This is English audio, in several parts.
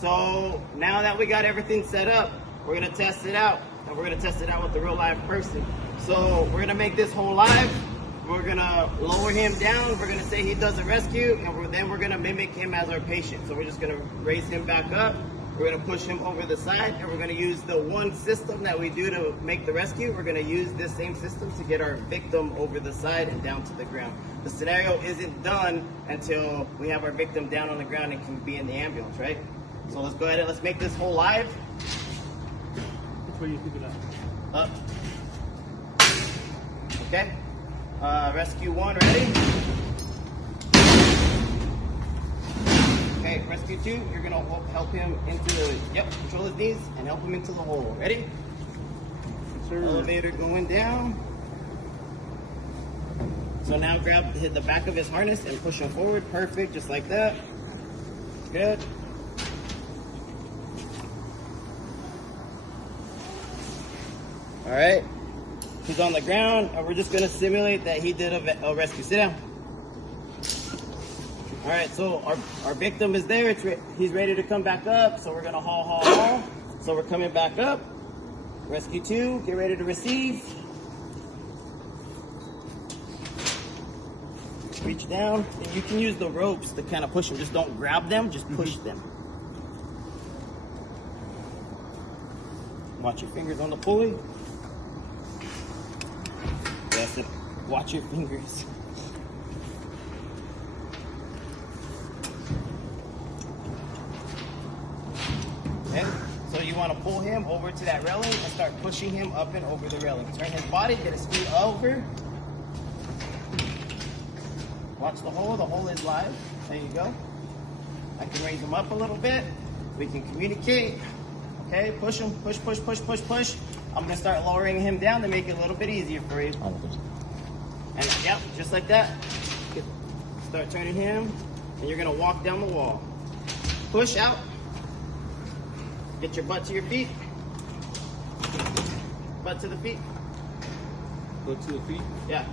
So now that we got everything set up, we're gonna test it out. And we're gonna test it out with the real live person. So we're gonna make this whole live. We're gonna lower him down. We're gonna say he does a rescue, and then we're gonna mimic him as our patient. So we're just gonna raise him back up. We're gonna push him over the side, and we're gonna use the one system that we do to make the rescue. We're gonna use this same system to get our victim over the side and down to the ground. The scenario isn't done until we have our victim down on the ground and can be in the ambulance, right? So let's go ahead and let's make this whole live. Which way you think it Up. Okay. Rescue 1, ready? Okay, rescue 2, you're gonna help him into the, control his knees and help him into the hole. Ready? Sure. Elevator going down. So now hit the back of his harness and push him forward. Perfect, just like that. Good. All right. He's on the ground, and we're just gonna simulate that he did a rescue. Sit down. All right, so our victim is there. He's ready to come back up, so we're gonna haul. So we're coming back up. Rescue 2, get ready to receive. Reach down, and you can use the ropes to kind of push them. Just don't grab them, just push them. Watch your fingers on the pulley. That's it. Watch your fingers. Okay, so you want to pull him over to that railing and start pushing him up and over the railing. Turn his body, get his feet over. Watch the hole is live. There you go. I can raise him up a little bit. We can communicate. Okay, push him, push. I'm gonna start lowering him down to make it a little bit easier for you. And yep, just like that. Start turning him, and you're gonna walk down the wall. Push out. Get your butt to your feet. Butt to the feet. Butt to the feet? Yeah.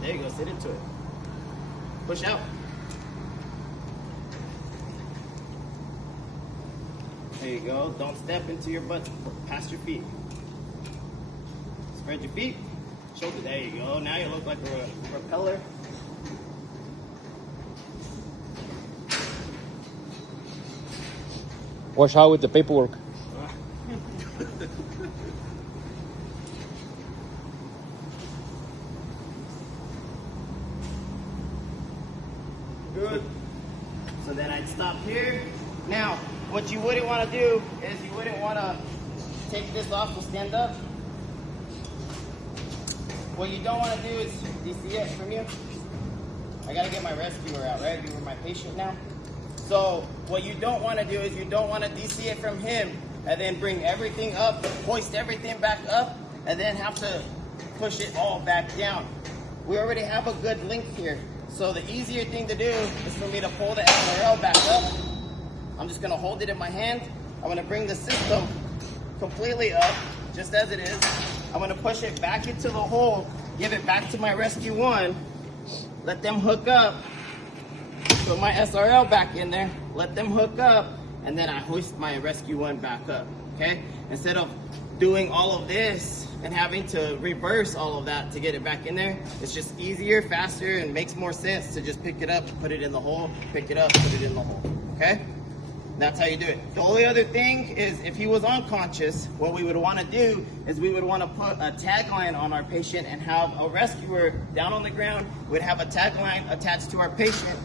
There you go, sit into it. Push out. There you go. Don't step into your butt past your feet. Spread your feet. Shoulder. There you go. Now you look like a propeller. Watch out with the paperwork. Good. So then I'd stop here. Now, what you wouldn't want to do is you wouldn't want to take this off to stand up. What you don't want to do is, do you see it from you? I got to get my rescuer out, right? You were my patient now. So what you don't want to do is you don't want to DC it from him and then bring everything up, hoist everything back up, and then have to push it all back down. We already have a good link here. So the easier thing to do is for me to pull the SRL back up. I'm just gonna hold it in my hand. I'm gonna bring the system completely up, just as it is. I'm gonna push it back into the hole, give it back to my rescue 1, let them hook up, put my SRL back in there, let them hook up, and then I hoist my rescue 1 back up, okay? Instead of doing all of this and having to reverse all of that to get it back in there, it's just easier, faster, and makes more sense to just pick it up, put it in the hole, pick it up, put it in the hole, okay? That's how you do it. The only other thing is if he was unconscious, what we would want to do is we would want to put a tagline on our patient and have a rescuer down on the ground would have a tagline attached to our patient,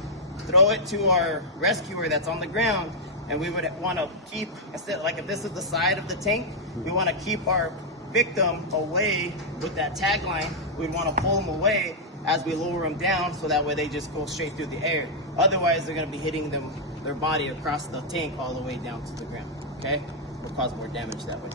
throw it to our rescuer that's on the ground, and we would want to keep, instead, like if this is the side of the tank, we want to keep our victim away with that tagline. We'd want to pull them away as we lower them down so that way they just go straight through the air. Otherwise, they're going to be hitting their body across the tank all the way down to the ground, okay? It'll cause more damage that way.